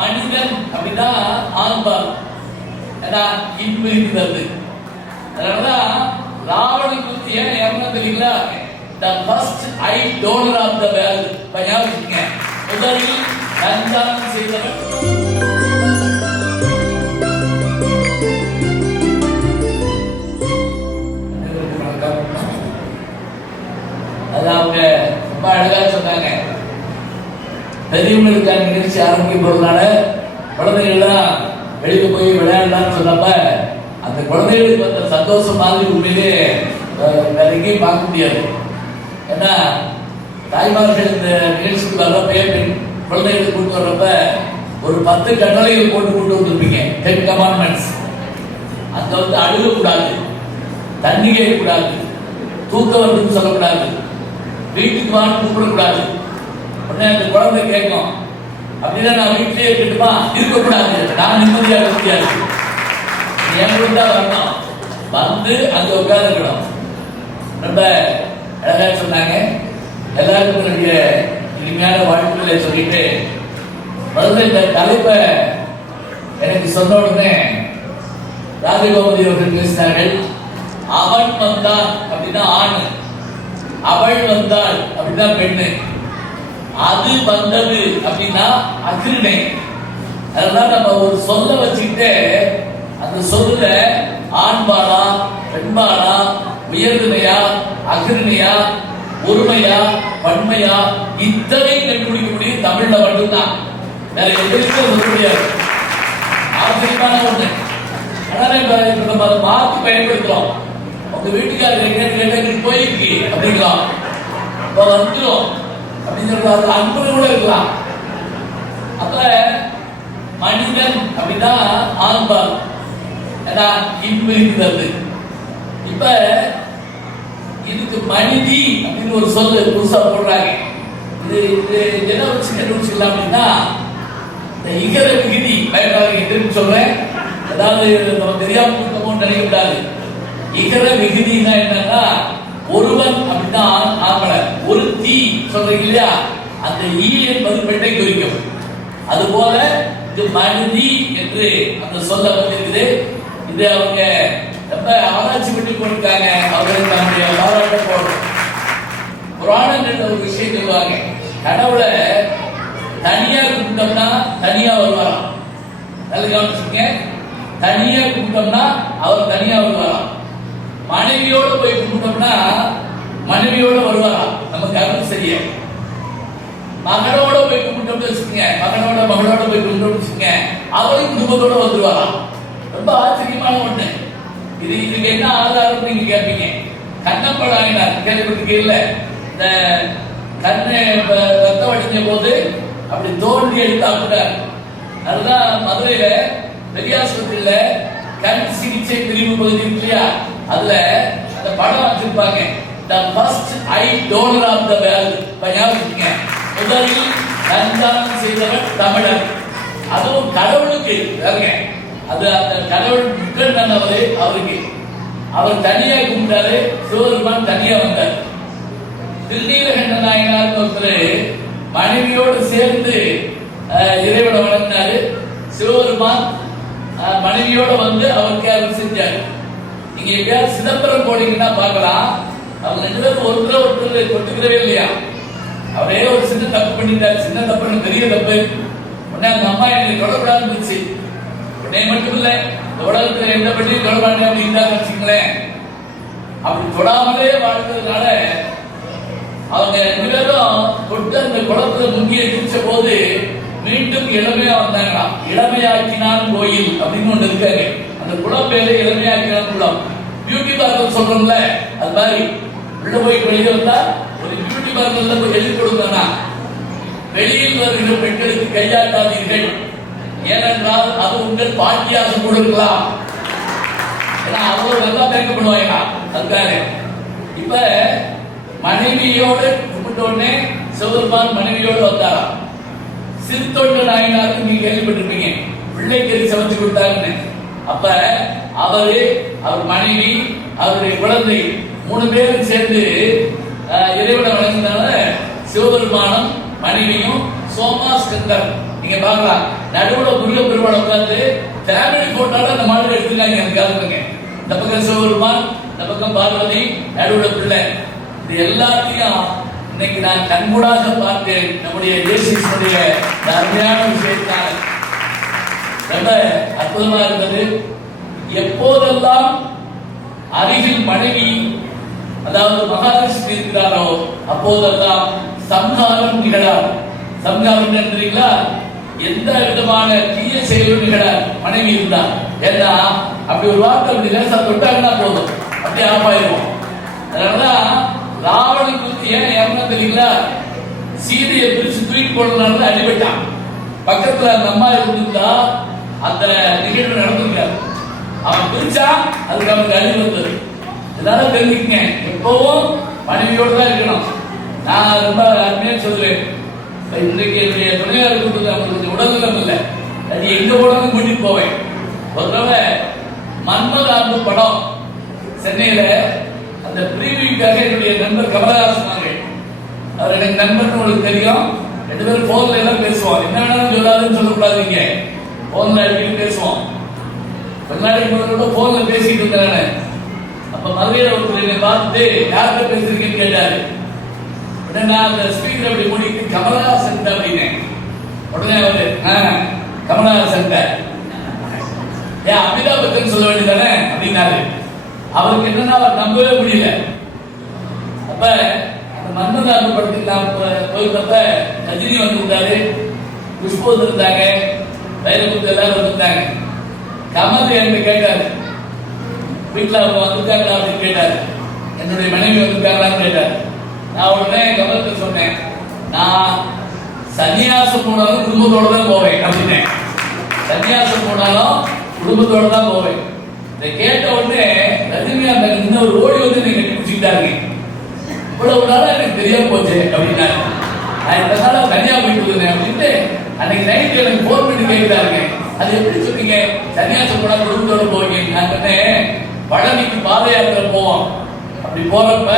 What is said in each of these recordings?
மனிதன் அப்படின்னா ஆண்பால் இன்பு இருக்கிறது. அதனாலதான் ராவணன் குறித்து ஏன் என்ன தெரியுங்களா? The first eye donor of the world. பயாவிங்க முதலில் கண்தானம் செய்தவர். அது அவங்க ரொம்ப அழகா சொன்னாங்க. பெரியவங்களுக்கான நிகழ்ச்சி ஆரம்பிக்கும் போதுனால குழந்தைகள்லாம் வெளியே போய் விளையாடலாம்னு சொன்னப்ப அந்த குழந்தைகளுக்கு அந்த சந்தோஷம் மாதிரி உண்மையிலே வேற எங்கேயும் பார்க்க முடியாது. ஏன்னா தாய்மார்கள் இந்த நிகழ்ச்சிக்கு வர்றப்ப குழந்தைகளுக்கு கூட்டு வர்றப்ப ஒரு 10 கட்டளைகள் போட்டு கூட்டு வந்திருப்பீங்க. 10 commandments. அங்க அழுகக்கூடாது, தண்ணி கேட்கக்கூடாது, தூக்க வந்து சொல்லக்கூடாது, வீட்டுக்கு வான்னு கூப்பிடக்கூடாது. உடனே அந்த குழந்தை கேட்கும், அப்படின்னா நான் வீட்டிலே இருக்கட்டுமா? இருக்கக்கூடாது, நான் நிம்மதியாக முடியாது, என் கூட தான் வரணும், வந்து அங்க உட்கார்ந்துக்கணும். ரொம்ப அழகா சொன்னாங்க. எல்லாருக்கும் என்னுடைய இனிமையான வாழ்க்கைகளை சொல்லிட்டு முதல்ல இந்த தலைப்பை எனக்கு சொன்ன உடனே ராஜகோமதி அவர்கள் பேசினார்கள். அவன் வந்தான் அப்படின்னா ஆண், அவள் வந்தாள் அப்படின்னா பெண்ணு, அது வந்தது அப்படின்னா அகிருணை. அதெல்லாம் நம்ம ஒரு சொல்ல வச்சுக்கிட்டு அந்த சொல்ல ஆண்பாளா பெண்பாளா உயர்நிலையா அகிருணையா ஒருமையா பன்மையா இத்தனை கண்டுபிடிக்க முடியும் தமிழ்ல மட்டும்தான். வேற எதுவுமே சொல்ல முடியாது. ஆச்சரியமான ஒண்ணு. அதனால நம்ம அதை மாற்றி பயன்படுத்துறோம். உங்க வீட்டுக்காரர் எங்க போயிருக்கு அப்படிங்கலாம், இப்ப வந்துடும் அப்படின்னு சொல்றது அன்பு கூட இருக்கலாம். அப்ப மனிதன் அப்படின்னா ஆண்பால் இன்பு இருக்கிறது. இப்ப இதுக்கு மனிதி அப்படின்னு ஒரு சொல்லு புதுசா போடுறாங்க. இது என்ன வச்சு கண்டுபிடிச்சிடலாம் அப்படின்னா இந்த இகர விகுதி பயன்படுத்தி சொல்றேன். அதாவது நம்ம தெரியாம கொடுக்கணும்னு நினைக்கக்கூடாது. இகர விகுதினா என்னன்னா ஒருவன் அப்படின்னா ஆம்பளை, ஒரு தீ சொல்றீங்க இல்லையா, அந்த ஈ என்பது பெண்ணை குறிக்கும். அது போல இது மனிதி என்று அந்த சொல்ல வந்திருக்குது. இது அவங்க ரொம்ப ஆராய்ச்சி பண்ணி கொண்டிருக்காங்க. அவர்களுக்கு நம்முடைய பாராட்ட போடுறோம். புராணங்கள் ஒரு விஷயம் சொல்லுவாங்க, கடவுளை தனியா கும்பிட்டோம்னா தனியா வருவாராம். நல்ல கவனிச்சுங்க, தனியா கும்பிட்டோம்னா அவர் தனியா வருவாராம். மனைவியோட போய் கும்பிட்டோம்னா மனைவியோட வருவாராம். நமக்கு அருள் சரியா. மகனோட போய் கும்பிட்டோம்னு வச்சுக்கோங்க, மகளோட போய் கும்பிட்டோம்னு வச்சுக்கோங்க, அவரும் குடும்பத்தோட வந்துருவாராம். ரொம்ப ஆச்சரியமான ஒண்ணு. இதுக்கு என்ன ஆதாரம் நீங்க கேட்பீங்க? கண்ணப்பழாயினார் கேள்விப்பட்டிருக்கீங்கல்ல? இந்த கண்ணை ரத்தம் வடிஞ்ச போது அப்படி தோண்டி எடுத்து அப்படின்னார். அதுதான் மதுரையில பெரியாஸ்பத்திரியில கண் சிகிச்சை பிரிவு பகுதி இருக்கு இல்லையா, அதுல அந்த படம் வச்சிருப்பாங்க. The first eye donor of the world. பயாவிங்க முதலில் கண்தானம் செய்தவர் தமிழர். அதுவும் கடவுளுக்கு பாருங்க. அது அந்த கடவுள் முக்கன் அவருக்கு அவர் தனியா கும்பிட்டாரு, சிவபெருமான் தனியா வந்தார். திருநீலகண்ட நாயனார் ஒருத்தர் மனைவியோடு சேர்ந்து இறைவனை வணங்கினாரு. சிவபெருமான் மனைவியோட வந்து அவருக்கு அருள் செஞ்சார். நீங்க எப்பயாவது சிதம்பரம் போனீங்கன்னா பார்க்கலாம், அவங்க 2 பேரும் ஒருத்தர் கொட்டுக்கிறவே இல்லையா. அவரே ஒரு சின்ன தப்பு பண்ணிட்டாரு. சின்ன தப்பு, பெரிய தப்பு. உடனே அந்த அம்மா எனக்கு தொடக்கூடாதுன்னு இருந்துச்சு. உடனே மட்டும் இல்ல, உலகத்துல எந்த பற்றியும் தொடர்பாடு அப்படின்னு வச்சுங்களேன். அப்படி தொடாமலே வாழ்ந்ததுனால அவங்க 2 பேரும் தொட்டு அந்த குளத்துல முங்கிய குடிச்ச போது மீண்டும் இளமையா வந்தாங்களாம். இளமையாக்கினான் கோயில் அப்படின்னு ஒண்ணு இருக்காரு. அந்த குளம் பேரு இளமையாக்கினான் குளம். பியூட்டி பார்லர் சொல்றோம்ல, அது மாதிரி உள்ள போய் வெளியே வந்தா ஒரு பியூட்டி பார்லர்ல போய் எழுதி கொடுத்தா, வெளியில் வருகிற பெண்களுக்கு கையாட்டாதீர்கள், ஏனென்றால் அது உங்கள் பாட்டியாக கூட இருக்கலாம். ஏன்னா அவ்வளவு நல்லா மேக்கப் பண்ணுவாங்க. அதுக்காக இப்ப மனைவியோடு கும்பிட்டோடனே சிவபெருமான் மனைவியோடு வந்தாராம். சிறுத்தொண்ட நாயனாருக்கு நீங்க கேள்விப்பட்டிருப்பீங்க, பிள்ளைக்கு சமைச்சு கொடுத்தாங்கன்னு. அப்ப அவர் மனைவி, அவருடைய குழந்தை 3 பேரும் சேர்ந்து இறைவனை வழங்கினால சிவபெருமானும் மனைவியும் சோமாஸ்கந்தர் நீங்க பார்க்கலாம். நடுவுல முருக பெருமாள் உட்கார்ந்து ஃபேமிலி போட்டோல அந்த மாதிரி எடுத்துக்காங்க. எனக்கு காதுங்க இந்த பக்கம் சிவபெருமான், இந்த பக்கம் பார்வதி, நடுவுல பிள்ளை. இது எல்லாத்தையும் இன்னைக்கு நான் கண்கூடாக பார்த்தேன். நம்முடைய தேசிய அருமையான விஷயத்தான ரொம்ப அற்புதமா இருந்தது. எப்போதெல்லாம் அருகில் மனைவி அதாவது மகாலட்சுமி இருக்கிறாரோ அப்போதெல்லாம் சம்ஹாரம் நிகழார். சம்ஹாரம் என்றீங்களா, எந்த விதமான தீய செயலும் நிகழார் மனைவி இருந்தார். ஏன்னா அப்படி ஒரு வார்த்தை அப்படி லேசா தொட்டாங்கன்னா போதும், அப்படியே ஆப்பாயிருவோம். அதனாலதான் ராவனுக்கு ஏன் இறந்தா தெரியுங்களா, சீதையை பிரிச்சு தூக்கி போடுறதுனால அடிபட்டான். பக்கத்துல அந்த அம்மா இருந்திருந்தா அந்த நிகழ்வு நடந்திருக்காரு. அவன் பிரிச்சா அதுக்கு அவனுக்கு அடி வந்தது. எல்லாரும் தெரிஞ்சுக்கங்க, எப்பவும் மனைவியோடு தான் இருக்கணும். நான் ரொம்ப அருமையா சொல்றேன். இன்றைக்கு என்னுடைய துணையார் அவங்களுக்கு உடல்நலம் இல்லை, அது எங்க போனாலும் கூட்டிட்டு போவேன். ஒரு தடவை மன்மத அன்பு படம் சென்னையில அந்த பிரிவியூக்காக என்னுடைய நண்பர் கமலஹாசன் அவர் எனக்கு நண்பர் உங்களுக்கு தெரியும். 2 பேரும் போன்ல எல்லாம் பேசுவோம். என்ன வேணாலும் சொல்லாதுன்னு சொல்லக்கூடாதுங்க, போன்ல அடிக்கடி பேசுவோம். வெளிநாட்டுக்கு கூட போன்ல பேசிட்டு இருந்தேன். அப்ப மதுரையில ஒருத்தர் என்னை பார்த்துட்டு யார்கிட்ட பேசுறீங்கன்னு கேட்டாரு. உடனே நான் அந்த ஸ்பீக்கர் அப்படி மூடிட்டு கமலஹாசன் அப்படின்னேன். உடனே அவரு கமலஹாசன் ஏன் அமிதாப் பச்சன் சொல்ல வேண்டியதானே அப்படின்னாரு. அவருக்கு என்னன்னா அவர் நம்பவே முடியல. அப்ப அந்த மன்மதாபு படத்துக்கு நான் போயிருந்தப்ப ரஜினி வந்துருந்தாரு, குஷ்பு வந்திருந்தாங்க, வைரமுத்து எல்லாரும் வந்திருந்தாங்க. கமல் என்று கேட்டாரு, வீட்டுல அவங்க வந்திருக்காங்களா அப்படின்னு கேட்டாரு. என்னுடைய மனைவி வந்திருக்காங்களான்னு கேட்டாரு. நான் உடனே கமலுக்கு சொன்னேன், நான் சன்னியாசம் போனாலும் குடும்பத்தோட தான் போவேன் அப்படின்னேன். சன்னியாசம் போனாலும் குடும்பத்தோட தான் போவேன். இதை கேட்ட உடனே ரஜினிகாந்த் இன்னொரு ஓடி வந்து நீங்க பிடிச்சிக்கிட்டாருங்க. இவ்வளவு நாளா எனக்கு தெரியாம போச்சு அப்படின்னா, நான் இந்த நாளா தனியா போயிட்டு வந்தேன் அப்படின்ட்டு அன்னைக்கு நைட் எனக்கு போன் பண்ணி கேட்டாருங்க. அது எப்படி சொன்னீங்க, சன்னியாசம் போனா குடும்பத்தோட போவீங்க? நான் சொன்னேன், பழனிக்கு பாத யாத்திரை போவோம். அப்படி போறப்ப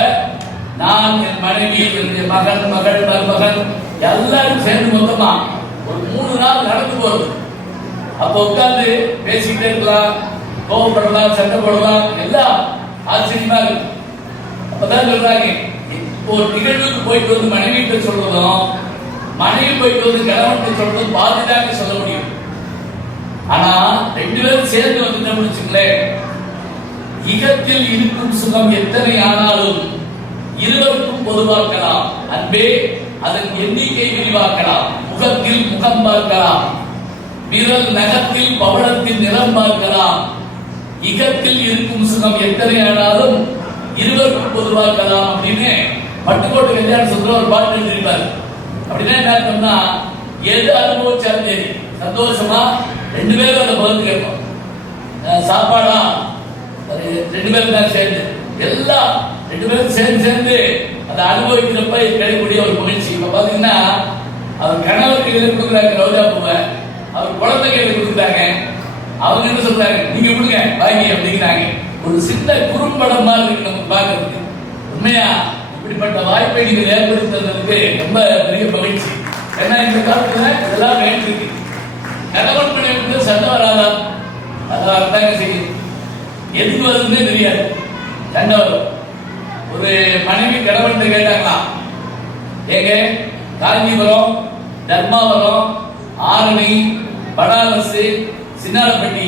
நான், என் மனைவி, என்னுடைய மகன், மருமகன் எல்லாரும் சேர்ந்து மொத்தமா ஒரு 3 நாள் நடந்து போறது. அப்ப உட்கார்ந்து பேசிக்கிட்டே இருக்கலாம், கோவப்படலாம், சண்டை போடலாம், எல்லாம் ஆச்சரியமா இருக்கு. அப்பதான் சொல்றாங்க, இப்போ நிகழ்வுக்கு போயிட்டு வந்து மனைவி கிட்ட சொல்றதும், மனைவி போயிட்டு வந்து கணவன் சொல்றதும் பாதிதாங்க சொல்ல முடியும். ஆனா 2 பேரும் சேர்ந்து வந்துட்டோம்னு வச்சுங்களேன், இகத்தில் இருக்கும் சுகம் எத்தனை ஆனாலும் இருவருக்கும் பொதுவாக்கலாம். அன்பே அதன் எண்ணிக்கை விரிவாக்கலாம். முகத்தில் முகம் பார்க்கலாம், விரல் நகத்தில் பவளத்தின் நிறம் பார்க்கலாம். இகத்தில் இருக்கும் சுகம் எத்தனை ஆனாலும் இருவருக்கும் பொதுவாக்கலாம் அப்படின்னு பட்டுக்கோட்டை கல்யாண சுந்தரம் ஒரு பாட்டு எழுதியிருப்பார். அப்படின்னா என்ன அர்த்தம்னா, எது அனுபவிச்சாலும் சரி சந்தோஷமா 2 பேரும் அதை பகிர்ந்து கேட்போம். சாப்பாடா 2 பேரும் தான் சேர்ந்து, எல்லாம் 2 பேரும் சேர்ந்து அதை அனுபவிக்கிறப்ப கிடைக்கக்கூடிய ஒரு மகிழ்ச்சி. இப்ப பாத்தீங்கன்னா அவர் கணவருக்கு எழுதி கொடுக்குறாங்க ரோஜா பூவை, அவர் குழந்தை கையில கொடுக்குறாங்க. அவங்க என்ன சொல்றாங்க, நீங்க கொடுங்க வாங்கி அப்படிங்கிறாங்க. ஒரு சின்ன குறும்படம் மாதிரி இருக்கு நமக்கு பார்க்கறதுக்கு. உண்மையா இப்படிப்பட்ட வாய்ப்பை நீங்கள் ஏற்படுத்துறதுக்கு ரொம்ப பெரிய மகிழ்ச்சி. ஏன்னா இந்த காலத்துல இதெல்லாம் வேண்டியிருக்கு. கணவன் மனைவி சண்டை வராதா, அதான் அர்த்தாங்க செய்யும். எதுக்கு வருதுன்னே தெரியாது, சண்டை வரும். ஒரு மனைவி கணவன் கேட்டாங்களாம், ஏங்க காஞ்சிபுரம், தர்மாவரம், ஆரணி, பனாரஸ், சின்னாரப்பட்டி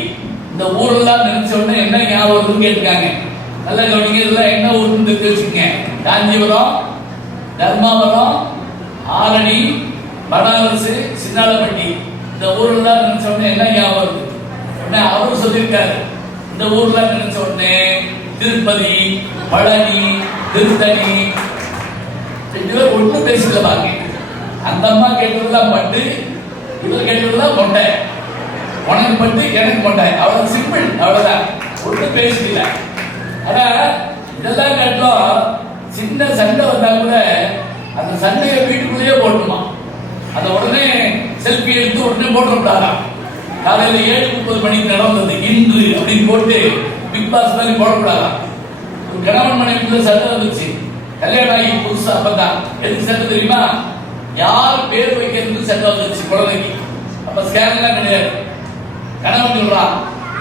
இந்த ஊரெல்லாம் நினைச்ச உடனே என்ன ஞாபகம் கேட்டுருக்காங்க. நல்ல கவனிங்க, இதெல்லாம் என்ன ஊருன்னு தெரிஞ்சு வச்சுக்கோங்க. காஞ்சிபுரம், தர்மாவரம், ஆரணி, பனாரஸ், சின்னாரப்பட்டி இந்த ஊரெல்லாம் நினைச்ச உடனே என்ன ஞாபகம் உடனே அவரு சொல்லியிருக்காரு. இந்த ஊர்லாம் நினைச்ச உடனே திருப்பதி, பழனி, திருத்தணி ஒன்றும் பேசல பாக்கி. அந்த அம்மா கேட்டதுதான் பட்டு, இவர் கேட்டதுதான் கொண்டை. உனக்கு பட்டு எனக்கு கொண்டை, அவ்வளவு சிம்பிள், அவ்வளவுதான், ஒன்றும் பேசல. ஆனா இதெல்லாம் கேட்டோம். சின்ன சண்டை வந்தா கூட அந்த சண்டையை வீட்டுக்குள்ளேயே போட்டுமா, அதை உடனே செல்ஃபி எடுத்து உடனே போட்டுட்டாராம். காலையில 7:30 மணிக்கு நடந்தது இன்று அப்படின்னு போட்டு பிக் பாஸ் மாதிரி போடக்கூடாதான். ஒரு கணவன் மனைவிக்குள்ள சண்டை வந்துச்சு, கல்யாணம் ஆகி புதுசா அப்பதான். எதுக்கு சண்டை தெரியுமா, யார் பேர் வைக்கிறது சண்டை வந்துச்சு குழந்தைக்கு. அப்ப ஸ்கேன் எல்லாம் கிடையாது. கணவன் சொல்றான்,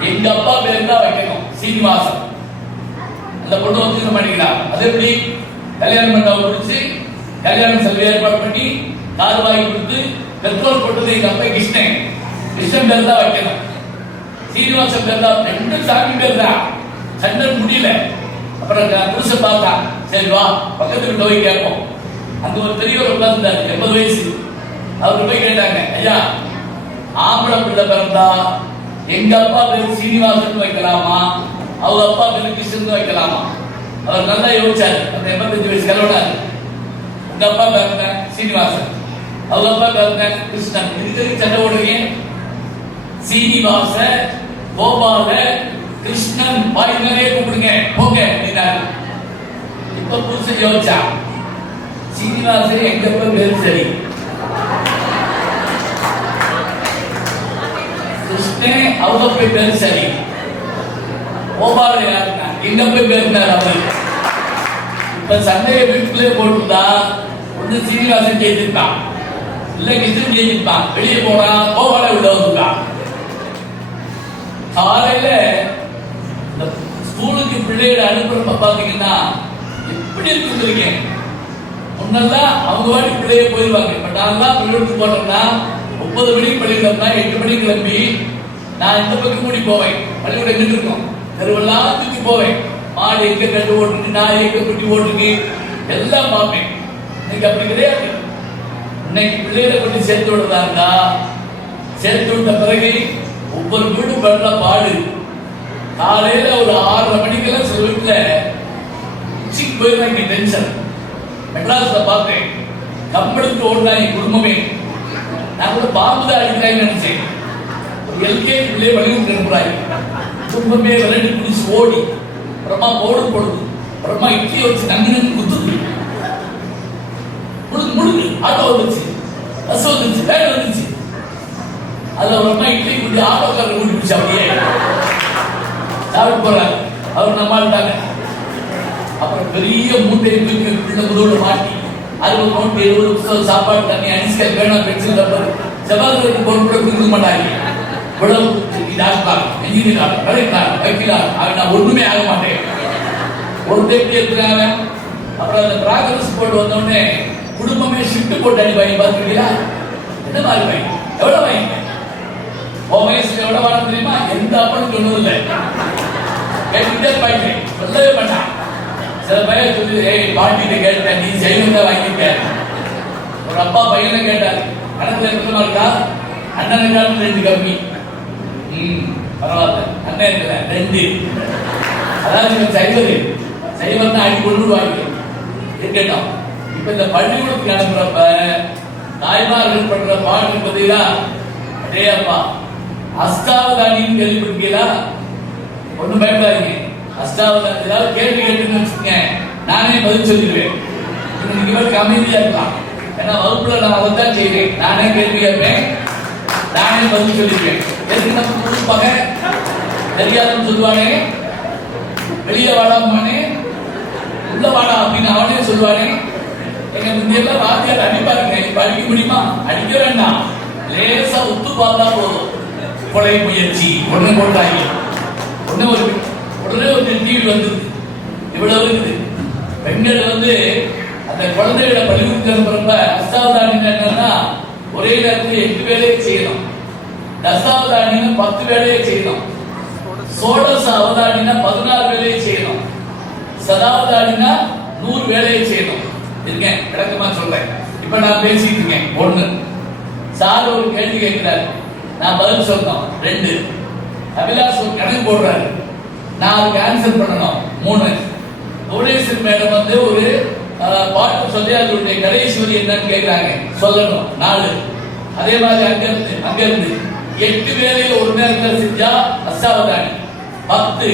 எங்க அப்பா பேர் தான் வைக்கணும் சீனிவாசன். அந்த பொண்ணு வந்து பண்ணிக்கிறான். அது எப்படி? கல்யாணம் பண்ண முடிச்சு கல்யாணம் செல்வி ஏற்பாடு பண்ணி கார் வாங்கி கொடுத்து பெட்ரோல் போட்டது எங்க அப்பா கிருஷ்ணன். கிருஷ்ணன் பேர் தான் வைக்கணும். சீனிவாசன் பேர் தான். ரெண்டு சாமி பேர் தான். சண்டை முடியல. அப்புறம் புருஷன் பார்த்தா, சரி வா பக்கத்துக்கு போய் கேட்போம். அங்க ஒரு பெரியவர் உட்கார்ந்தாரு, 80 வயசு. அவரு போய் கேட்டாங்க, ஐயா ஆம்பளை பிள்ளை பிறந்தா எங்க அப்பா பேர் சீனிவாசன் வைக்கலாமா, அவங்க அப்பா பேர் கிருஷ்ணன் வைக்கலாமா? அவர் நல்லா யோசிச்சாரு. அந்த 85 வயசு கலவனாரு. உங்க அப்பா பேருங்க சீனிவாசன், அவங்க அப்பா பேருங்க கிருஷ்ணன். இதுக்கு சண்டை ஓடுறீங்க. சீனிவாச கோபால கிருஷ்ணன் வாய் நிறைய கூப்பிடுங்க போங்க அப்படின்னாரு. இப்ப புதுசு யோசிச்சா, சீனிவாசன் எங்க அப்பா பேரு சரி, கிருஷ்ணன் அவங்க பேரு சரி, கோபால யாருன்னா எங்க அப்பா பேருனாரு அவரு. இப்ப சண்டையை வீட்டுக்குள்ளே போட்டுட்டா ஒண்ணு சீனிவாசன் ஜெயிச்சிருக்கான், இல்ல கிருஷ்ணன் ஜெயிச்சிருக்கான். வெளியே போனா கோபால உள்ள வந்துட்டான். காலையில ஸ்கூலுக்கு பிள்ளைகளை அனுப்புறப்ப பாத்தீங்கன்னா எப்படி இருக்குங்க. முன்னெல்லாம் அவங்க வாட்டி பிள்ளைய போயிருவாங்க. இப்ப நான் தான் பிள்ளைகளுக்கு போனோம்னா 30 மணிக்கு பள்ளிக்கூடம்னா 8 மணிக்கு கிளம்பி நான் இந்த பக்கம் கூடி போவேன். பள்ளிக்கூடம் எங்கிட்டு இருக்கோம், தெருவெல்லாம் தூக்கி போவேன். மாடு எங்க கண்டு ஓட்டுக்கு, நாய் எங்க குட்டி ஓட்டுக்கு எல்லாம் பார்ப்பேன். இன்னைக்கு அப்படி கிடையாது. இன்னைக்கு பிள்ளைகளை கொண்டு சேர்த்து விடுறதா இருந்தா சேர்த்து விட்ட பிறகு ஒவ்வொரு வீடும் பண்ற பாடு. காலையில ஒரு 6:30 மணிக்கெல்லாம் சில வீட்டுல உச்சிக்கு போயிருந்தாங்க டென்ஷன். மெட்ராஸ்ல பார்த்தேன், கம்பெடுத்து ஓடுறாங்க குடும்பமே. நான் கூட பாம்பு தான் அடிக்கிறாங்கன்னு நினைச்சேன். ஒரு எல்கேஜி பிள்ளைய வழிவிட்டு அனுப்புறாங்க. குடும்பமே விளையாடி குடிச்சு ஓடி அப்புறமா போடு போடுது, அப்புறமா இட்லி வச்சு நங்கு குத்துது, முழுது முழுது ஆட்டோ வந்துச்சு, பஸ் வந்துச்சு, வேலை வந்துச்சு. அதுல அப்புறமா இட்லி குடி ஆட்டோக்காரர் கூட்டி பிடிச்சு அப்படியே சாப்பிட்டு போறாரு. அவர் நம்மாட்டாங்க. அப்புறம் பெரிய மூட்டையை தூக்கி பிள்ளை முதுகுல மாட்டி 60 நோட்டு 70 புத்தகம் சாப்பாடு தண்ணி அடிஸ்கல் வேணாம் பென்சில் ரப்பர் செவ்வாய்க்கு போட்டு கூட கொடுக்க மாட்டாங்க. இவ்வளவு டாக்டர், இன்ஜினியர், கலெக்டர், வக்கீலார், அவன் நான் ஒண்ணுமே ஆக மாட்டேன். ஒரு தேப்பி இருக்கிறாங்க. அப்புறம் அந்த ப்ராக்ரஸ் போட்டு வந்தோடனே குடும்பமே ஷிஃப்ட் போட்டு அடிப்பாங்க. பார்த்துருக்கீங்களா? என்ன மாதிரி பையன், எவ்வளவு வாங்க உன் வயசுல எவ்வளவு வாங்க தெரியுமா? எந்த அப்பனும் சொன்னதில்லை. கேட்டுக்கிட்டே பையன் சொல்லவே மாட்டான். சில பையன் சொல்லி, ஏய் பாட்டிட்டு கேட்டேன், நீ செய்வங்க வாங்கிக்க. ஒரு அப்பா பையனை கேட்டாரு, கணக்குல எத்தனை இருக்கா? அண்ணனுக்கான 2 கம்மி. பரவாயில்ல, அண்ணன் இருக்கல 2. அதாவது சைவர் அடி கொண்டுடுவாங்க இருக்கட்டும். இப்ப இந்த பள்ளிக்கூடத்துக்கு அனுப்புறப்ப தாய்மார்கள் பண்ற பாட்டு பார்த்தீங்களா? அடே அப்பா, அஷ்டாவதானின்னு கேள்விப்பட்டீங்களா? ஒண்ணும் பயப்படாதீங்க. அஷ்டாவதானி ஏதாவது கேள்வி கேட்டுன்னு வச்சுக்கோங்க, நானே பதில் சொல்லிடுவேன். நீங்க அமைதியா இருக்கலாம். ஏன்னா வகுப்புல நான் அதை தான் செய்வேன். நானே கேள்வி கேட்பேன், நானே பதில் சொல்லிடுவேன். எதுக்கு நம்ம புதுப்பாங்க தெரியாதுன்னு சொல்லுவானே, வெளியே வாடாமானே, உள்ள வாடா அப்படின்னு அவனே சொல்லுவானே. எங்க முந்தையெல்லாம் வாத்தியார் அடிப்பாருங்க. இப்ப அடிக்க முடியுமா? அடிக்க வேண்டாம், லேசா உத்து பார்த்தா போதும். கொலை முயற்சி உடனே போட்டாங்க. உடனே ஒரு டிவி வந்தது. இவ்வளவு இருக்குது. பெண்கள் அந்த குழந்தைகளை பள்ளிக்கூடத்துக்கு அனுப்புறப்ப அஷ்டாவதானி என்னன்னா ஒரே நேரத்தில் 8 வேலையை செய்யணும். தசாவதானின்னு 10 வேலையை செய்யணும். சோடச அவதானினா 14 வேலையை செய்யணும். சதாவதானினா 100 வேலையை செய்யணும். இருக்கேன் விளக்கமா சொல்றேன். இப்ப நான் பேசிட்டு இருக்கேன். 1 சார் ஒரு கேள்வி கேட்கிறாரு, நான் பதில் சொல்லணும். 2 அபிலாஷ் ஒரு கணக்கு போடுறாரு, நான் அதுக்கு ஆன்சர் பண்ணணும். 3 புவனேஸ்வர் மேடம் ஒரு பாட்டு சொல்லி அதனுடைய கடைசி வரி என்னன்னு கேட்கிறாங்க, சொல்லணும். 4 அதே மாதிரி அங்கிருந்து 8 வேலையை ஒரு நேரத்தில் செஞ்சா அஷ்டாவதானி. 10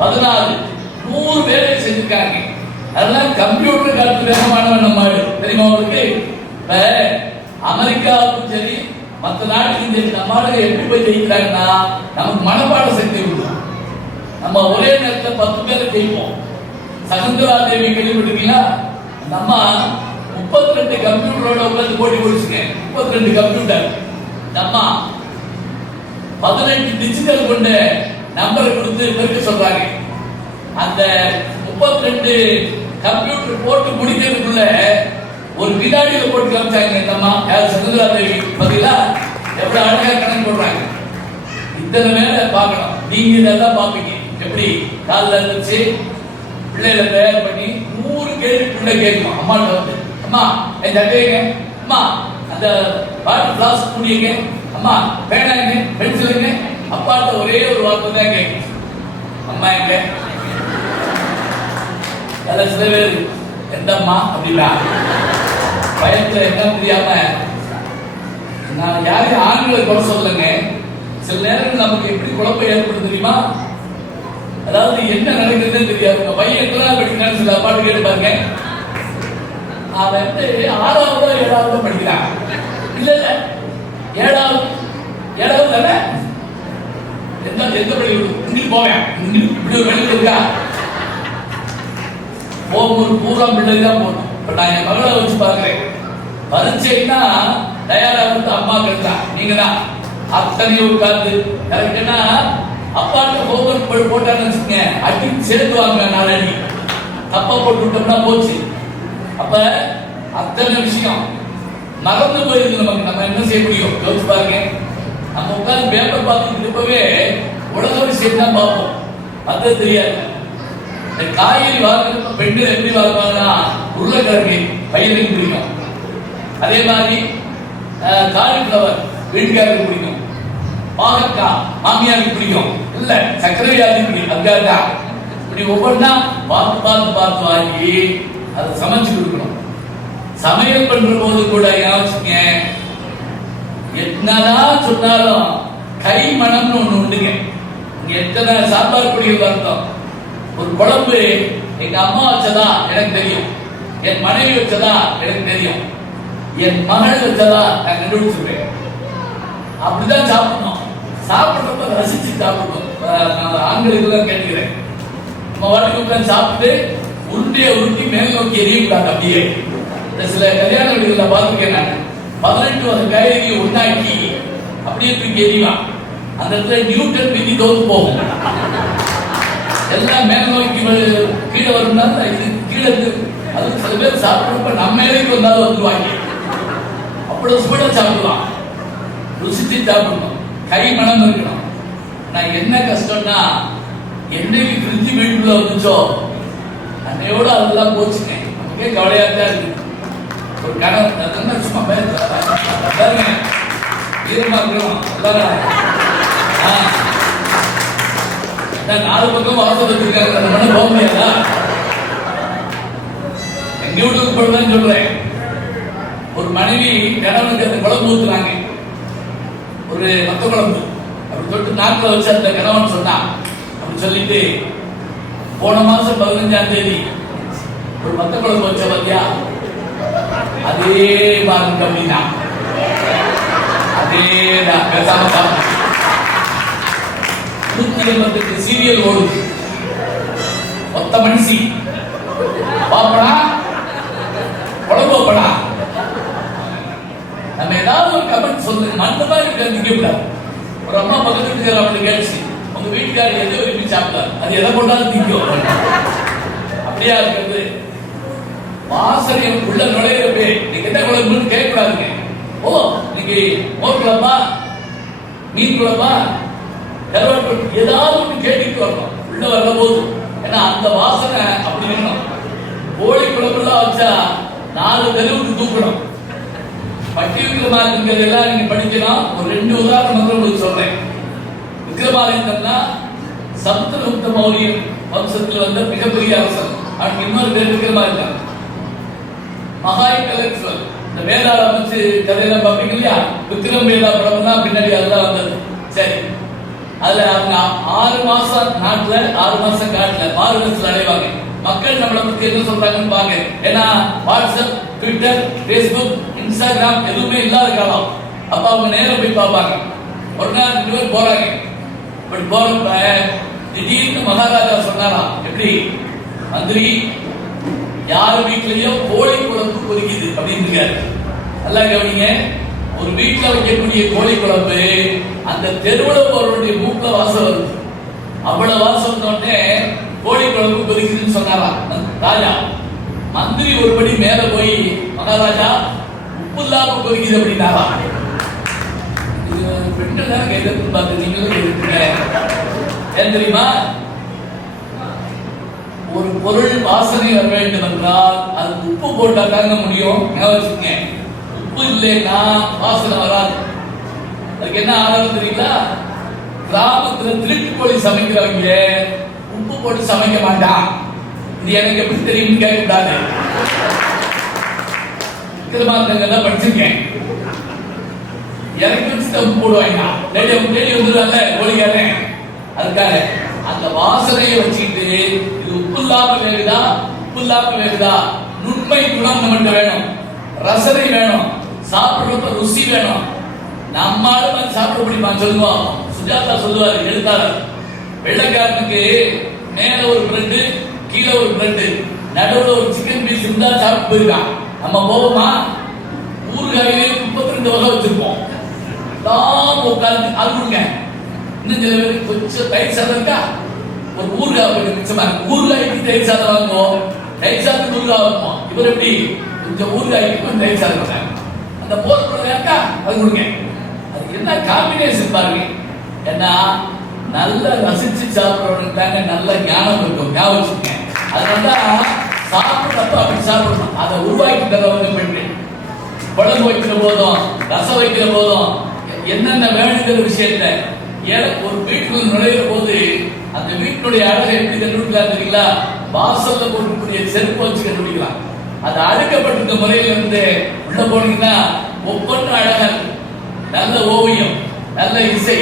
14 100 வேலையை செஞ்சிருக்காங்க. அதெல்லாம் கம்ப்யூட்டர் காலத்து வேகமானவன் நம்ம தெரியுமா உங்களுக்கு? இப்ப அமெரிக்காவுக்கும் சரி மற்ற நாட்டுக்கும் சரி நம்ம எப்படி போய் ஜெயிக்கிறாங்கன்னா நமக்கு மனப்பாட சக்தி உண்டு. நம்ம ஒரே நேரத்தில் 10 பேரை ஜெயிப்போம். சகுந்தலா தேவி கேள்விப்பட்டிருக்கீங்களா? நம்ம 32 கம்ப்யூட்டரோட உட்காந்து போட்டி போடுச்சுங்க. 32 கம்ப்யூட்டர் அம்மா 18 டிஜிட்டல் கொண்ட நம்பரை கொடுத்து பெருக்க சொல்றாங்க. அந்த 32 கம்ப்யூட்டர் போட்டு முடிக்கிறதுக்குள்ள ஒரு வினாடியில போட்டு காமிச்சாங்க. இந்த அம்மா யார் சகுந்தரா தேவி பதிலா எவ்வளவு அழகா கணக்கு போடுறாங்க. இத்தனை வேலை பார்க்கணும். நீங்க இதெல்லாம் பார்ப்பீங்க. எப்படி காலில் இருந்துச்சு பிள்ளைகளை தயார் பண்ணி 100 கேள்வி பிள்ளை கேட்கும். அம்மாட்ட வந்து அம்மா என் தட்டையங்க, அம்மா அந்த வாட்டர் கிளாஸ் குடியுங்க, அம்மா பேனாங்க பென்சிலுங்க. அப்பாட்ட ஒரே ஒரு வார்த்தை தான் கேட்கும், அம்மா எங்க. அதில் சில பேர் எந்தம்மா அப்படின்னா பயத்துல என்ன முடியாம, நான் யாரையும் ஆண்களை குறை சொல்லலைங்க. சில நேரங்கள் நமக்கு எப்படி குழப்பம் ஏற்படுது தெரியுமா? அதாவது என்ன நடக்குதுன்னு தெரியாது. உங்க பையன் எத்தனை படிக்கிறான்னு சில பாட்டு கேட்டு பாருங்க. அவன் வந்து 6வது 7வது படிக்கிறான். இல்ல இல்ல 7வது தானே. எந்த படிக்கிறது இங்கிட்டு போவேன், இப்படி ஒரு வெளியில் இருக்கா போகும்போது பூரா பிள்ளை தான் போகணும். இப்ப நான் என் மகளை வச்சு பாக்குறேன். பரீட்சைன்னா தயாராகிறது அம்மா கேட்டா நீங்க தான் அத்தனை உட்கார்ந்து கரெக்டா அப்பாட்ட ஹோம்ஒர்க் போட்டான்னு வச்சுக்கோங்க, அடி சேர்த்துவாங்க. 4 அடி தப்பா போட்டு விட்டோம்னா போச்சு. அப்ப அத்தனை விஷயம் மறந்து போயிருக்கு நமக்கு. நம்ம என்ன செய்ய முடியும் யோசிச்சு பாருங்க. நம்ம உட்கார்ந்து பேப்பர் பார்த்துட்டு இருப்பவே உலக விஷயம் தான் பார்ப்போம், அது தெரியாது. காய்கறி வாங்குறப்ப பெண்கள் எப்படி வாங்குவாங்கன்னா உருளைக்கிழங்கு பயிருக்கு பிடிக்கும். அதே மாதிரி காலிஃபிளவர் வீட்டுக்காரருக்கு பிடிக்கும், பாகக்காய் மாமியாருக்கு பிடிக்கும், இல்ல சர்க்கரை வியாதி பிடிக்கும். அதுக்காக இப்படி ஒவ்வொன்றா பார்த்து பார்த்து பார்த்து வாங்கி அதை சமைச்சு கொடுக்கணும். சமையல் பண்ற போது கூட யோசிச்சுங்க, என்னதான் சொன்னாலும் கை மனம்னு ஒண்ணு உண்டுங்க. எத்தனை சாம்பார் பொடிகள் வருத்தம், ஒரு குழம்பு எங்க அம்மா வச்சதா எனக்கு தெரியும், என் மனைவி வச்சதா எனக்கு தெரியும், என் மகள் வச்சதா நான் கண்டுபிடிச்சிருவேன். அப்படிதான் சாப்பிடணும். சாப்பிடுறப்ப ரசிச்சு சாப்பிடணும். ஆண்களுக்கு தான் கேட்கிறேன். நம்ம வாட்டுக்கு உட்கார்ந்து சாப்பிட்டு உருண்டையை உருட்டி மேல் நோக்கி எரியக்கூடாது. அப்படியே சில கல்யாண வீடுகளை பார்த்துருக்கேன் நான். 18 வகை காய்கறி ஒன்னாக்கி அப்படியே தூக்கி எறிவான். அந்த இடத்துல நியூட்டன் விதி தோத்து போகும். எல்லாம் மேல் நோக்கி கீழே வரும்னா இது கீழே அது சில பேர் சாப்பிடுறப்ப நம்ம இலைக்கு வந்தாலும் வந்துருவாங்க. அவ்வளவு சூட சாப்பிடலாம். ருசிச்சு சாப்பிடணும். கை மனம் இருக்கணும். நான் என்ன கஷ்டம்னா என்னைக்கு ஃப்ரிட்ஜ் வீட்டுக்குள்ள வந்துச்சோ அன்னையோட அதெல்லாம் போச்சுங்க. நமக்கே கவலையா தான் இருக்கு. ஒரு கணவன் சும்மா பாருங்க ஈரமா இருக்கணும். எல்லாரும் 4 பக்கம் வாசல் வச்சிருக்காங்க. அந்த மன போக முடியாதா? எங்க வீட்டுக்கு போடுறேன்னு சொல்றேன். ஒரு மனைவி கணவனுக்கு அந்த குழம்பு ஊத்துறாங்க, ஒரு மத்த குழம்பு. அப்படி தொட்டு நாக்கில் வச்சு அந்த கணவன் சொன்னான். அப்படி சொல்லிட்டு போன மாசம் 15ஆம் தேதி ஒரு மத்த குழம்பு வச்ச பத்தியா அதே பாருங்க அப்படின்னா அதேதான் பேசாம சாப்பிட்டு 188 சீரியல் ஓடுது. மொத்த மனுஷி பாப்படா குழம்பு படா. நம்ம ஏதாவது ஒரு கமெண்ட் சொல்லு. அந்த மாதிரி திங்கக்கூடாது. ஒரு அம்மா பக்கத்து வீட்டுக்கார அவனுக்கு கேட்டுச்சு, உங்க வீட்டுக்காரர் எதை விரும்பி சாப்பிட்டார், அது எதை போட்டாலும் திங்கும். அப்படியா இருக்கிறது. வாசனை உள்ள நுழையிறப்பே நீங்க என்ன குழம்புன்னு கேட்கக்கூடாதுங்க. ஓ இன்னைக்கு மோர் குழம்பா, மீன் குழம்பா, ஏதாவது ஒன்று கேட்டுட்டு வரணும் உள்ள வர்ற போது. ஏன்னா அந்த வாசனை அப்படி இருக்கணும். கோழி குழம்புலாம் வச்சா 4 தெருவுக்கு தூக்கணும். பட்டி விக்ரமாதித்யன் நீங்க படிக்கலாம். ஒரு 2 உதாரணம் உங்களுக்கு சொல்றேன். விக்ரமாதித்யன்னா சமுத்திரகுப்த மௌரியன் வம்சத்தில் வந்த மிகப்பெரிய அரசன். அவனுக்கு இன்னொரு பேர் விக்ரமாதித்யன். மகாய் கலெக்டர் இந்த வேதாள அமைச்சு கதையெல்லாம் பார்ப்பீங்க இல்லையா? விக்ரம் வேதா படம் தான் பின்னாடி அதுதான் வந்தது. சரி, அதுல அவங்க 6 மாசம் நாட்டுல 6 மாசம் காட்டுல மாறுதல் அடைவாங்க. மக்கள் நம்மளை பத்தி என்ன சொல்றாங்கன்னு பாங்க. ஏன்னா வாட்ஸ்அப், ட்விட்டர், பேஸ்புக், இன்ஸ்டாகிராம் எதுவுமே இல்லாத காலம். அப்ப அவங்க நேரம் போய் பார்ப்பாங்க. ஒரு நாள் 2 பேர் போறாங்க. பட் போறப்ப திடீர்னு மகாராஜா சொன்னாராம், எப்படி மந்திரி யார் வீட்லயோ கோழி குழம்பு கொதிக்குது அப்படின்னு இருக்காரு. நல்லா கவனிங்க. ஒரு வீட்டில் வைக்கக்கூடிய கோழி குழம்பு அந்த தெருவில் போறவருடைய மூக்குல வாசம் வருது. அவ்வளவு வாசம் வந்தோடனே கோழி குழம்பு கொதிக்குதுன்னு சொன்னாராம் ராஜா. மந்திரி ஒருபடி மேல போய், மகாராஜா உப்பு இல்லாம கொதிக்குது அப்படின்னாரா. இது பெண்கள் தான் கேட்கறது பார்த்து நீங்களும் இருக்குங்க. ஏன் தெரியுமா? ஒரு பொருள் வாசனை வர வேண்டும் என்றால் அது உப்பு போட்டா தாங்க முடியும். வச்சுக்கங்க, உப்பு இல்லைன்னா வாசனை வராது. அதுக்கு என்ன ஆதாரம் தெரியுங்களா? கிராமத்துல திருட்டு கோழி சமைக்கிறவங்க உப்பு போட்டு சமைக்க மாட்டான். இது எனக்கு எப்படி தெரியும் கேட்கக்கூடாது. தான் படிச்சிருக்கேன். எனக்கு வச்சு உப்பு போடுவாங்க. தேடி வந்துடுவாங்க கோழிக்காரன். அதுக்காக அந்த வாசனையை வச்சுக்கிட்டு இது உப்பு இல்லாம வேகுதா உப்பு இல்லாம வேகுதா நுண்மை குணம் நம்மகிட்ட வேணும், ரசனை வேணும், சாப்பிடுறப்ப ருசி வேணும். நம்மாலும் சாப்பிட முடியுமா சொல்லுவோம். சுஜாதா சொல்லுவாரு, எழுத்தாளர், வெள்ளைக்காரனுக்கு மேல ஒரு பிரெட் கீழே ஒரு பிரெட் நடுவில் ஒரு சிக்கன் பீஸ் இருந்தா சாப்பிட்டு போயிருக்கான். நம்ம போவோமா? ஊறுகாயிலே 32 வகை வச்சிருப்போம். உட்காந்து அது கொடுங்க. இன்னும் சில பேருக்கு கொஞ்சம் தயிர் சாதம் இருக்கா, ஒரு ஊறுகாய் கொஞ்சம் மிச்சமா இருக்கு. ஊறுகாய்க்கு தயிர் சாதம் வாங்குவோம், தயிர் சாதம் ஊறுகாய் வாங்குவோம். இவர் எப்படி கொஞ்சம் ஊறுகாய்க்கு கொஞ்சம் தயிர் சாதம் பண்ணாங்க. அந்த போர்க்குள்ள இருக்கா அது கொடுங்க. அது என்ன காம்பினேஷன் பாருங்க. ஏன்னா நல்லா ரசிச்சு சாப்பிடுறவனுக்கு தாங்க நல்ல ஞானம் இருக்கும். ஞாபகம் வச்சுக்கோங்க. அதனால சாப்பிட்றப்ப அப்படி சாப்பிடணும். அதை உருவாக்கி தரவங்க பெண்கள். குழம்பு வைக்கிற போதும் ரசம் வைக்கிற போதும் என்னென்ன வேணுங்கிற விஷயத்த ஒரு வீட்டுக்குள்ள நுழைகிற போது அந்த வீட்டுடைய அழகை எப்படி கண்டுபிடிக்கலாம் தெரியுங்களா? வாசல்ல போடக்கூடிய செருப்பு வச்சு கண்டுபிடிக்கலாம். அது அடுக்கப்பட்டிருக்க முறையில இருந்து உள்ள போனீங்கன்னா ஒவ்வொன்றும் அழகா இருக்கு. நல்ல ஓவியம், நல்ல இசை,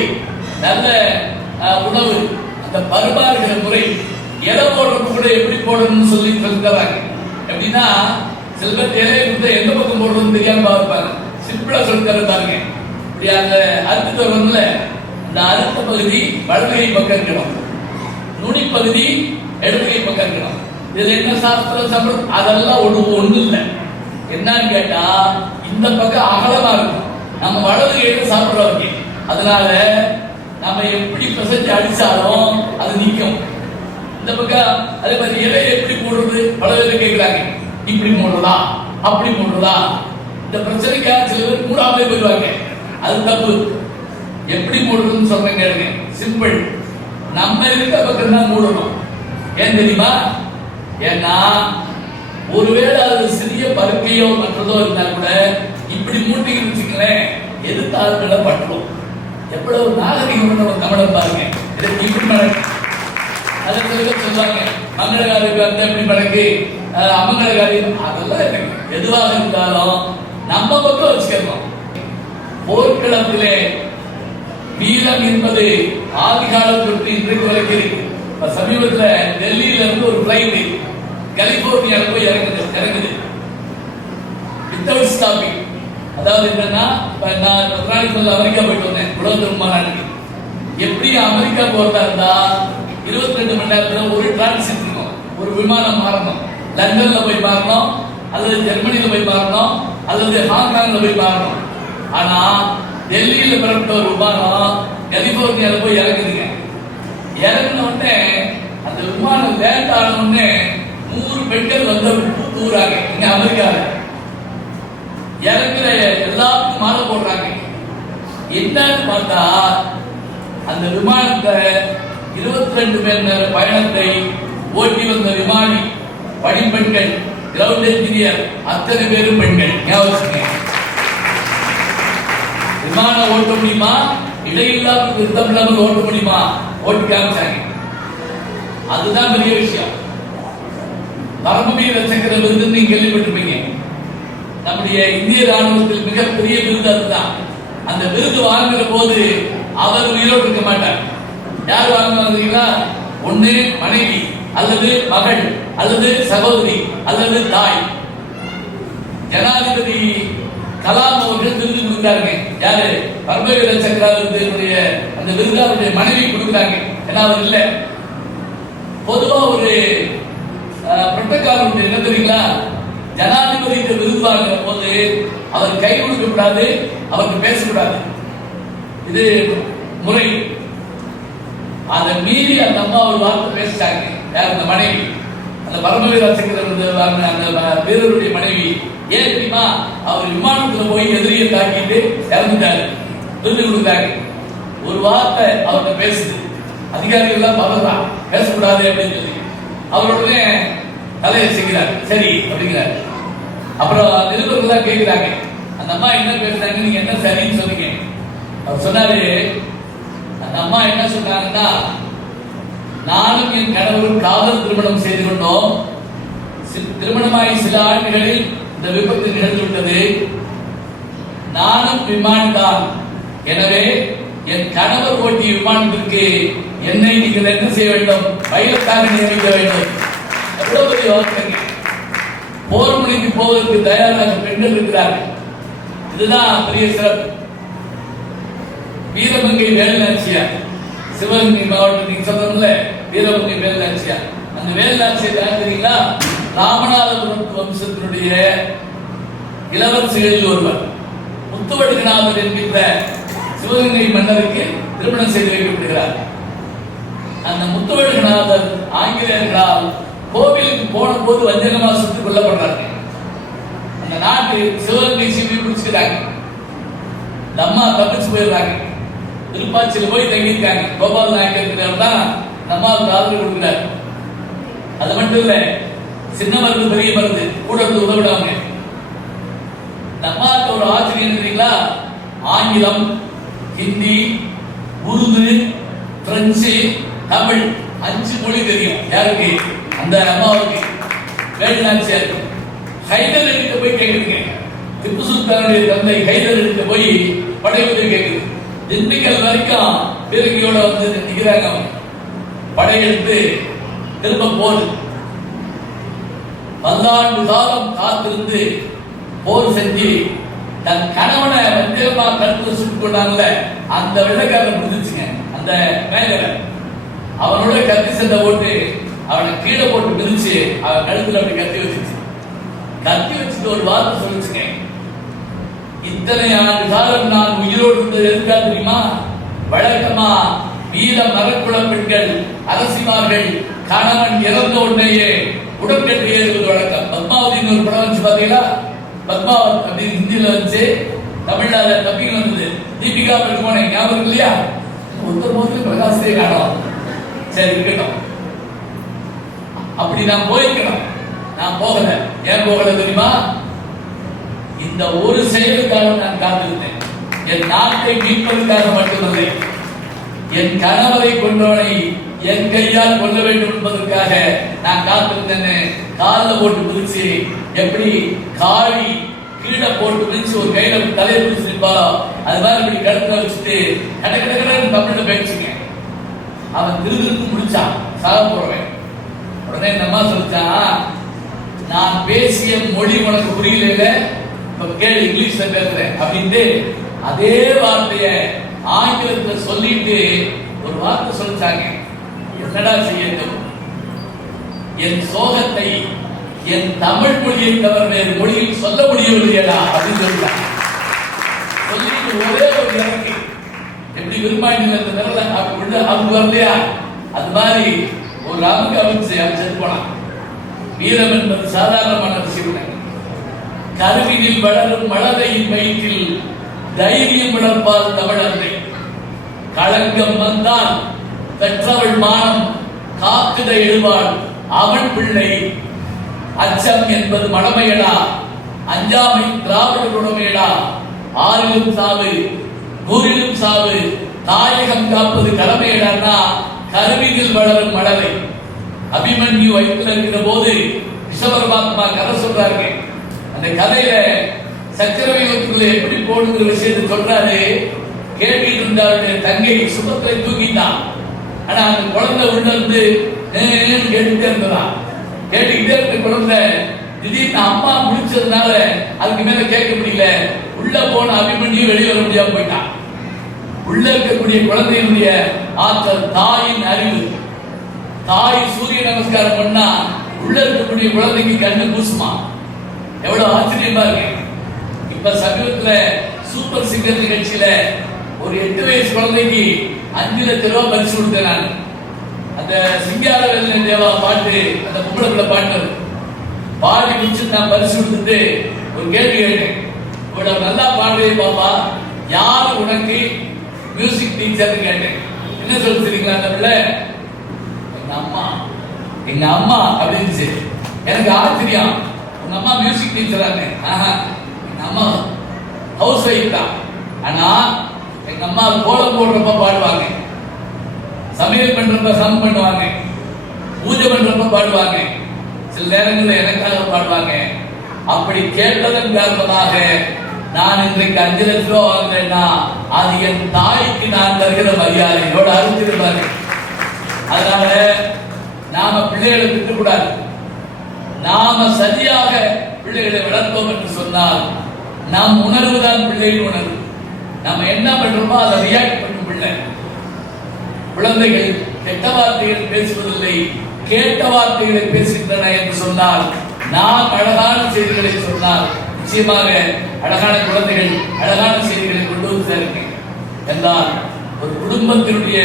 நல்ல உணவு, அந்த பரிமாறுகிற முறை, இலை போடுறது கூட எப்படி போடணும்னு சொல்லி சொல்லித்தராங்க. எப்படின்னா சில பேர் இலையை கொடுத்த எந்த பக்கம் போடுறதுன்னு தெரியாம பார்ப்பாங்க. சிம்பிளா சொல்லி தர பாருங்க. இப்படி அந்த அறுத்து தரணும்ல, அந்த அறுத்த பகுதி வலதுகை பக்கம் இருக்கணும், நுனி பகுதி இடதுகை பக்கம் இருக்கணும். இதுல என்ன சாஸ்திரம் சாப்பிடும் அதெல்லாம் ஒண்ணு இல்லை. என்னன்னு கேட்டா இந்த பக்கம் அகலமா இருக்கும். நம்ம வலது கையில சாப்பிடுறவங்க, அதனால நம்ம எப்படி பிசைஞ்சு அடிச்சாலும் அது நிற்கும். இந்த பக்கம் அதே மாதிரி இலையை எப்படி போடுறது வலது கேட்கிறாங்க. இப்படி போடுறதா அப்படி போடுறதா? இந்த பிரச்சனைக்காக சில பேர் மூடாமலே போயிடுவாங்க. அது தப்பு. எப்படி மூடுறதுன்னு சொல்றேன் கேளுங்க. சிம்பிள். நம்ம இருக்க பக்கம் தான் மூடணும். ஏன் தெரியுமா? ஏன்னா ஒருவேளை அது சிறிய பருக்கையோ மற்றதோ இருந்தா கூட இப்படி மூட்டின்னு வச்சுங்களேன், எதிர்த்தாளர்களை பட்டுரும். எவ்வளவு நாகரிகம் நம்ம தமிழர் பாருங்க. இதற்கு இப்படி மடங்கு அதை சொல்லுவாங்க. மங்களகாருக்கு வந்து எப்படி மடங்கு அமங்கலகாரி அதெல்லாம் எதுவாக இருந்தாலும் நம்ம பக்கம் வச்சுக்கிறோம். போர்க்களத்திலே வீரம் என்பது ஆதி காலத்திற்கு இன்றைக்கு வரைக்கும் இருக்கு. சமீபத்தில் டெல்லியில இருந்து ஒரு பிளைட் கலிபோர்னியால போய் இறங்குது வித்தவுட் ஸ்டாப்பிங். அதாவது என்னன்னா, நான் அமெரிக்கா போயிட்டு வந்தேன் உலக மாநாட்டுக்கு. எப்படி அமெரிக்கா போறதா இருந்தா 22 மணி நேரத்துல ஒரு டிரான்சிட் இருக்கும். ஒரு விமானம் மாறணும், லண்டன்ல போய் மாறணும், அல்லது ஜெர்மனியில போய் மாறணும், அல்லது ஹாங்காங்ல போய் மாறணும். ஆனா டெல்லியில பிறந்த ஒரு விமானம் கலிபோர்னியால போய் இறங்குதுங்க. இறங்கின உடனே அந்த விமானம் லேண்ட் ஆன உடனே 100 பெண்கள் வந்து தூராங்க. இங்க அமெரிக்கால இறங்குற எல்லாருக்கும் மாலை போடுறாங்க. என்னன்னு பார்த்தா அந்த விமானத்தை 22 மணி நேர பயணத்தை ஓட்டி வந்த விமானி, பணிப்பெண்கள், கிரவுண்ட் என்ஜினியர் அத்தனை பேரும் பெண்கள். விமானம் ஓட்ட முடியுமா? இடையில்லாம நிறுத்தம் இல்லாமல் ஓட்ட முடியுமா? ஓட்டி காமிச்சாங்க. அதுதான் பெரிய விஷயம். பரமவீர சக்கர விருது நீங்க கேள்விப்பட்டிருப்பீங்க. நம்முடைய இந்திய ராணுவத்தில் மிகப்பெரிய விருது அதுதான். அந்த விருது வாங்குற போது அவர் உயிரோடு இருக்க மாட்டார். யார் வாங்குவாங்க? ஒண்ணு மனைவி, அல்லது மகள், அல்லது சகோதரி, அல்லது தாய். ஜனாதிபதி கலாம் அவர்கள் விருது கொடுத்தாங்க. யாரு? பரமவீர சக்கர விருதுடைய அந்த விருது அவருடைய மனைவி கொடுக்குறாங்க. ஏன்னா அவர் இல்ல. பொதுவா ஒரு புரோட்டோகால் என்ன தெரியுங்களா? ஜனாதிபதிக்கு விருது வாங்குற போது அவர் கை கொடுக்க கூடாது, அவருக்கு பேசக்கூடாது. இது முறை. அதை மீறி அந்த அம்மா ஒரு வார்த்தை பேசிட்டாங்க. யார்? அந்த மனைவி, அந்த பரமவீர சக்கரவர்த்தி அந்த வீரருடைய மனைவி. ஏன் தெரியுமா? அவர் விமானத்துல போய் எதிரியை தாக்கிட்டு இறந்துட்டாரு. விருது கொடுத்தாங்க. ஒரு வார்த்தை அவர்கிட்ட பேசுது. அதிகாரிகள் எல்லாம் பதறான், பேசக்கூடாது அப்படின்னு சொல்லி. அவருடனே தலையை செய்கிறார். சரி அப்படிங்கிறார். அப்புறம் நிருபர்கள் தான் கேட்கிறாங்க, அந்த அம்மா என்ன பேசுறாங்க, நீங்க என்ன சரின்னு சொன்னீங்க? அவர் சொன்னாரு, அந்த அம்மா என்ன சொன்னாங்கன்னா, நானும் என் கணவரும் காதல் திருமணம் செய்து கொண்டோம். திருமணமாகி சில ஆண்டுகளில் இந்த விபத்து நிகழ்ந்துவிட்டது. நானும் விமானிதான். எனவே என் கணவர் ஓட்டிய விமானத்திற்கு என்னை நீங்கள் என்ன செய்ய வேண்டும்? பைலட்டாக நியமிக்க வேண்டும். எவ்வளவு பெரிய வார்த்தைங்க. போர் முனைக்கு போவதற்கு தயாராக பெண்கள் இருக்கிறார்கள். இதுதான் பெரிய சிறப்பு. வீரமங்கை வேலுநாச்சியார், சிவகங்கை மாவட்டத்துக்கு சொந்தம்ல வீரமங்கை வேலுநாச்சியார். அந்த வேலுநாச்சியார் யார் தெரியுங்களா? ராமநாதபுரம் வம்சத்தினுடைய இளவரசிகளில் ஒருவர். முத்துவடுகநாதர் என்கின்ற சிவகங்கை மன்னருக்கு திருமணம் செய்து வைக்கப்படுகிறார். அந்த முத்துவடுகநாதர் ஆங்கிலேயர்களால் கோவிலுக்கு போன போது வஞ்சகமா சுட்டுக் கொல்லப்படுறாங்க. அந்த நாட்டு சிவகங்கை சீமை பிடிச்சுக்கிறாங்க. இந்த அம்மா தப்பிச்சு போயிடுறாங்க. திருப்பாச்சியில போய் தங்கியிருக்காங்க. கோபால் நாயக்கர் தான் நம்மாவுக்கு ஆதரவு கொடுக்கிறார். அது மட்டும் இல்ல, சின்ன மருந்து பெரிய மருந்து கூட இருந்து உதவிடாங்க. நம்மாவுக்கு ஒரு ஆச்சரியம் தெரியுங்களா? ஆங்கிலம், ஹிந்தி, உருது, பிரெஞ்சு, தமிழ் 5 மொழி தெரியும். யாருக்கு? அந்த அம்மாவுக்கு, வேலுநாச்சியாருக்கு. ஹைதர் அலிட்ட போய் கேக்குறீங்க. திப்பு சுல்தானுடைய தந்தை ஹைதர் அலிட்ட போய் படையுதவி கேக்குது. திண்டுக்கல் வரைக்கும் பீரங்கியோட வந்து நிற்கிறாங்க. படையெடுத்து திரும்ப போது பல்லாண்டு காலம் காத்திருந்து போர் செஞ்சு தன் கணவனை வஞ்சகமா கருத்து சுட்டுக் கொண்டாங்கல்ல, அந்த வெள்ளக்காரன் முடிஞ்சிச்சுங்க. அந்த மேஜர் அவனோட கத்தி சண்டை போட்டு அவனை கீழே போட்டு மிதிச்சு அவன் கழுத்துல அப்படி கத்தி வச்சிருச்சு. கத்தி வச்சுட்டு ஒரு வார்த்தை சொல்லிச்சுங்க, இத்தனை ஆண்டு காலம் நான் உயிரோடு இருந்தது எதுக்கா தெரியுமா? வழக்கமா வீர மரக்குள பெண்கள், அரசிமார்கள் கணவன் இறந்த உடனேயே உடற்கட்டு ஏறுவது வழக்கம். பத்மாவதினு ஒரு படம் வச்சு பாத்தீங்களா? பத்மாவதி அப்படின்னு ஹிந்தியில வச்சு தமிழ்ல டப்பிங் வந்தது. தீபிகா படுகோனே ஞாபகம் இல்லையா? ஒருத்தர் போது பிரகாசத்தை காணும். சரி இருக்கட்டும். அப்படி நான் போயிருக்கணும். நான் போகல. ஏன் போகல தெரியுமா? இந்த ஒரு செயலுக்காக நான் காத்திருந்தேன். என் நாட்டை மீட்பதற்காக மட்டுமல்ல, என் கணவரை கொன்றவனை என் கையால் கொல்ல வேண்டும் என்பதற்காக நான் காத்திருந்தேன். காலில் போட்டு பிடிச்சு, எப்படி காளி கீழே போட்டு பிடிச்சு ஒரு கையில தலையை பிடிச்சு நிற்பாளோ அது மாதிரி இப்படி கழுத்துல வச்சுட்டு கட கட கடன்னு தமிழ்ல பேச்சுங்க. அவன் திருதிருக்கு முடிச்சான், சாக போறவன். உடனே இந்த அம்மா சொல்லிச்சான், நான் பேசிய மொழி உனக்கு புரியல, இப்ப கேளு இங்கிலீஷ்ல பேசுறேன் அப்படின்ட்டு அதே வார்த்தைய ஆங்கிலத்துல சொல்லிட்டு ஒரு வார்த்தை சொல்லிச்சாங்க. என்னடா செய்யட்டும், என் சோகத்தை என் தமிழ் மொழியை தவிர வேறு மொழியில் சொல்ல முடியவில்லையடா அப்படின்னு சொல்லிட்டாங்க. சொல்லிட்டு ஒரே ஒரு இறக்கி எப்படி விரும்பாண்டில இந்த நிரல அவங்க வரலையா, அது மாதிரி ஒரு அமுக்கு அமைச்சு அவன் செத்து போனான். வீரம் என்பது சாதாரணமான விஷயம். கருவினில் வளரும் மழலையின் வயிற்றில் தைரியம் வளர்ப்பால் தமிழந்தை. களங்கம் வந்தால் பெற்றவள் மானம் காக்குத எழுவாள் அவன் பிள்ளை. அச்சம் என்பது மடமையடா, அஞ்சாமை திராவிடர் உடமையடா. ஆறிலும் சாவு நூறிலும் சாவு, தாயகம் காப்பது கடமையடா. கருவினில் வளரும் மழலை. அபிமன்யு வயிற்றில் இருக்கிற போது விஷபரமாத்மா கதை சொல்றாரு. அந்த கதையில சக்கரவியூகத்துக்குள்ள எப்படி போடுங்கிற விஷயத்தை சொல்றாரு. கேட்டுட்டு இருந்தாருடைய தங்கை சுபத்திரை தூக்கிட்டான். ஆனா அந்த குழந்தை உள்ள இருந்து கேட்டுட்டே இருந்ததான். கேட்டுக்கிட்டே இருக்க குழந்தை திடீர்னு அம்மா முடிச்சதுனால அதுக்கு மேல கேட்க முடியல. உள்ள போன அபிமன்யு வெளியே வர முடியாம போயிட்டான். உள்ள இருக்கக்கூடிய குழந்தையினுடைய ஆற்றல், தாயின் அறிவு. தாய் சூரிய நமஸ்காரம் பண்ணா உள்ள இருக்கக்கூடிய குழந்தைக்கு கண்ணு கூசுமா. எவ்வளவு ஆச்சரியமா இருக்கு. இப்ப சமீபத்துல சூப்பர் சிங்கர் நிகழ்ச்சியில ஒரு 8 வயசு குழந்தைக்கு 5 லட்சம் ரூபாய் பரிசு கொடுத்தேன் நான். அந்த சிங்காரவேலனை தேவா பாட்டு, அந்த பொம்பளை பிள்ளை பாட்டு பாடி முடிச்சு நான் பரிசு கொடுத்துட்டு ஒரு கேள்வி கேட்டேன். இவ்வளவு நல்லா பாடுறே பாப்பா, யாரு உனக்கு மியூசிக் டீச்சர் கேட்டேன். என்ன சொல்ல தெரியுங்களா அந்த பிள்ளை? எங்க அம்மா அப்படின்னு. எனக்கு ஆச்சரியம், உங்க அம்மா மியூசிக் டீச்சரானே? எங்க அம்மா ஹவுஸ் ஒய்ஃப் தான். ஆனா எங்க அம்மா கோலம் போடுறப்ப பாடுவாங்க, சமையல் பண்றப்ப சம் பண்ணுவாங்க, பூஜை பண்றப்ப பாடுவாங்க, சில நேரங்களில் எனக்காக பாடுவாங்க. அப்படி கேட்டதன் காரணமாக நான் இன்றைக்கு 5 லட்சம் ரூபாய் வாங்குறேன்னா அது என் தாய்க்கு நான் தருகிற மரியாதையோட அறிஞ்சிருப்பாரு. அதனால நாம பிள்ளைகளை விட்டுக்கூடாது. நாம சரியாக பிள்ளைகளை வளர்த்தோம் என்று சொன்னால் நாம் உணர்வுதான் பிள்ளையின் உணர்வு. நம்ம என்ன பண்றோமோ அதை ரியாக்ட் பண்ணும் பிள்ளை. குழந்தைகள் கெட்ட வார்த்தைகள் பேசுவதில்லை, கேட்ட வார்த்தைகளை பேசுகின்றன என்று சொன்னால், நாம் அழகான செய்திகளை சொன்னால் நிச்சயமாக அழகான குழந்தைகள் அழகான செய்திகளை கொண்டு வந்து சேர்க்கேன் என்றால் ஒரு குடும்பத்தினுடைய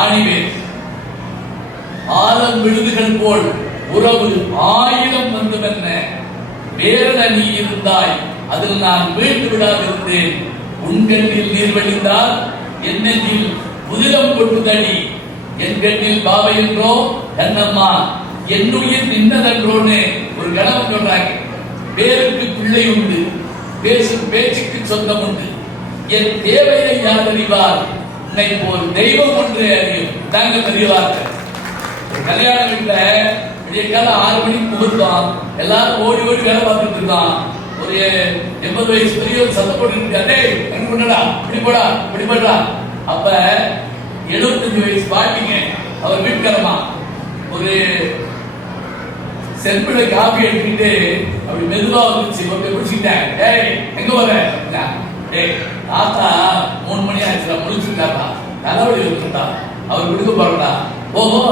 ஆணிவேர் ஆழம் விழுதுகள் போல் உறவு 1000 வந்தும் என்ன வேற நீ இருந்தாய், அதில் நான் வீழ்ந்து விடாதிருந்தேன். உன் கண்ணில் நீர் வழிந்தால் என் நெஞ்சில் புதிரம் கொட்டுதடி, என் கண்ணில் பாவை என்றோ கண்ணம்மா என்னுயிர் நின்னதன்றோன்னு ஒரு கணவன் சொல்றாங்க. பேருக்கு பிள்ளை உண்டு, பேசும் பேச்சுக்கு சொந்தம் உண்டு, என் தேவையை யார் அறிவார், உன்னை போல் தெய்வம் ஒன்றே அறியும். தாங்க பெரிய வார்த்தை. கல்யாண வீட்டுல விடிய காலம் 6 மணிக்கு முகூர்த்தம், எல்லாரும் ஓடி ஓடி வேலை பார்த்துட்டு இருக்கான். ஒரு 80 வயசு பெரியவர் சத்தம் போட்டு இருக்காரு, எங்க பண்ணடா இப்படி போடா இப்படி போடா. அப்ப 75 வயசு பாட்டிங்க அவர் வீட்டுக்காரமா ஒரு செல்பிட காபி எடுத்துக்கிட்டு அப்படி மெதுவா வந்துச்சு, பிடிச்சிட்டேன். ஏய் எங்க வர? டேய் தாத்தா 3 மணி ஆச்சுடா, முடிச்சுட்டாப்பா, தலைவலி வந்துட்டா, அவர் விடுக்க போறா. ஓஹோ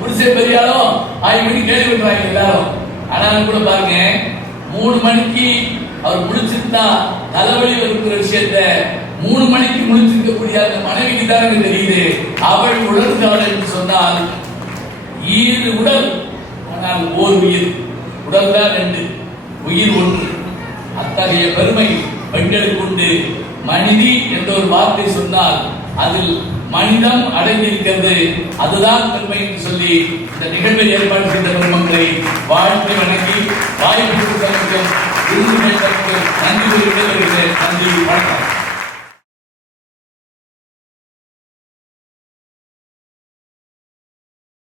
பிடிச்ச பெரியாலோ 5 மணிக்கு கேள்வி பண்றாங்க எல்லாரும். ஆனாலும் கூட பாருங்க, 3 மணிக்கு அவர் முடிச்சிருந்தா தலைவலி இருக்கிற விஷயத்த 3 மணிக்கு முடிச்சிருக்கக்கூடிய அந்த மனைவிக்கு தான் தெரியுது. அவள் உணர்ந்தாள் என்று சொன்னால் ஈரு உடல், ஆனால் ஓர் உயிர். உடல் தான் 2, உயிர் 1. அத்தகைய பெருமை பெண்களுக்கு உண்டு. மனிதி என்ற ஒரு வார்த்தை சொன்னால் அதில் மனிதம் அடங்கியிருக்கிறது, அதுதான் பெருமை என்று சொல்லி இந்த நிகழ்வை ஏற்பாடு செய்த பெருமக்களை வாழ்த்து வணங்கி வாய்ப்பு நன்றி கூறி விடைபெறுகிறேன். நன்றி, வணக்கம்.